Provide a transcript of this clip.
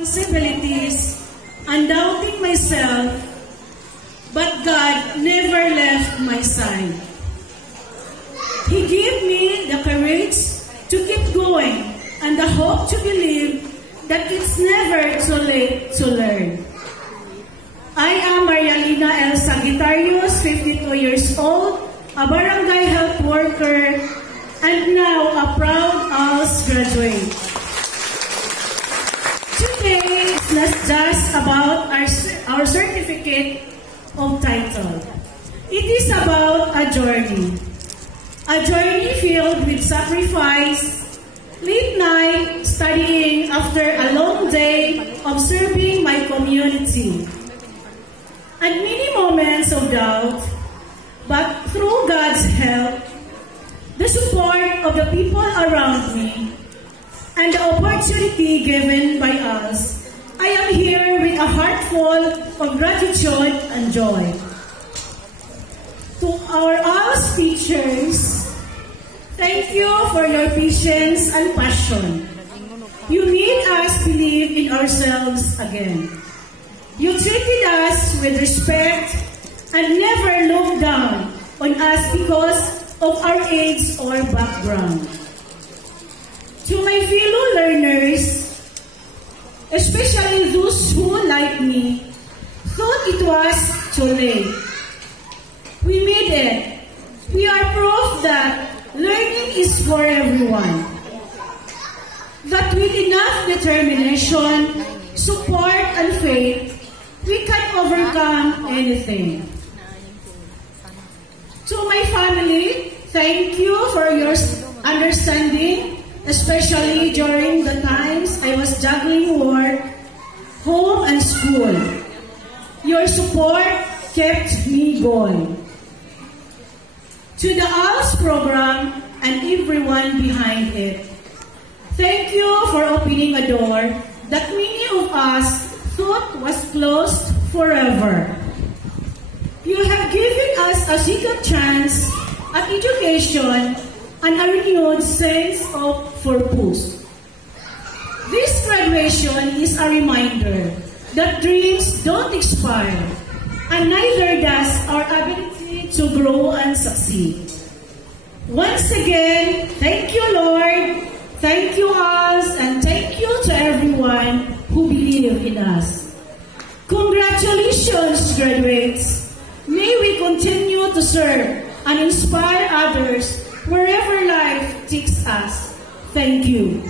responsibilities and doubting myself, but God never left my side. He gave me the courage to keep going and the hope to believe that it's never too late to learn. I am Marialina L. Sagittarius, 52 years old, a barangay health worker, and now a proud ALS graduate. Today is not just about our certificate of title. It is about a journey filled with sacrifice, late night studying after a long day of serving my community, and many moments of doubt, but through God's help, the support of the people around me, and the opportunity given by us, I am here with a heart full of gratitude and joy. To our ALS teachers, thank you for your patience and passion. You made us believe in ourselves again. You treated us with respect and never looked down on us because of our age or background. To my fellow learners, especially those who, like me, thought it was too late, we made it. We are proof that learning is for everyone. That with enough determination, support, and faith, we can overcome anything. To my family, thank you for your understanding, especially during the times I was juggling work, home, and school. Your support kept me going. To the ALS program and everyone behind it, thank you for opening a door that many of us thought was closed forever. You have given us a second chance at education and a renewed sense of purpose. This graduation is a reminder that dreams don't expire, and neither does our ability to grow and succeed. Once again, thank you, Lord, thank you, ALS, and thank you to everyone who believe in us. Congratulations, graduates! May we continue to serve and inspire others wherever life takes us. Thank you.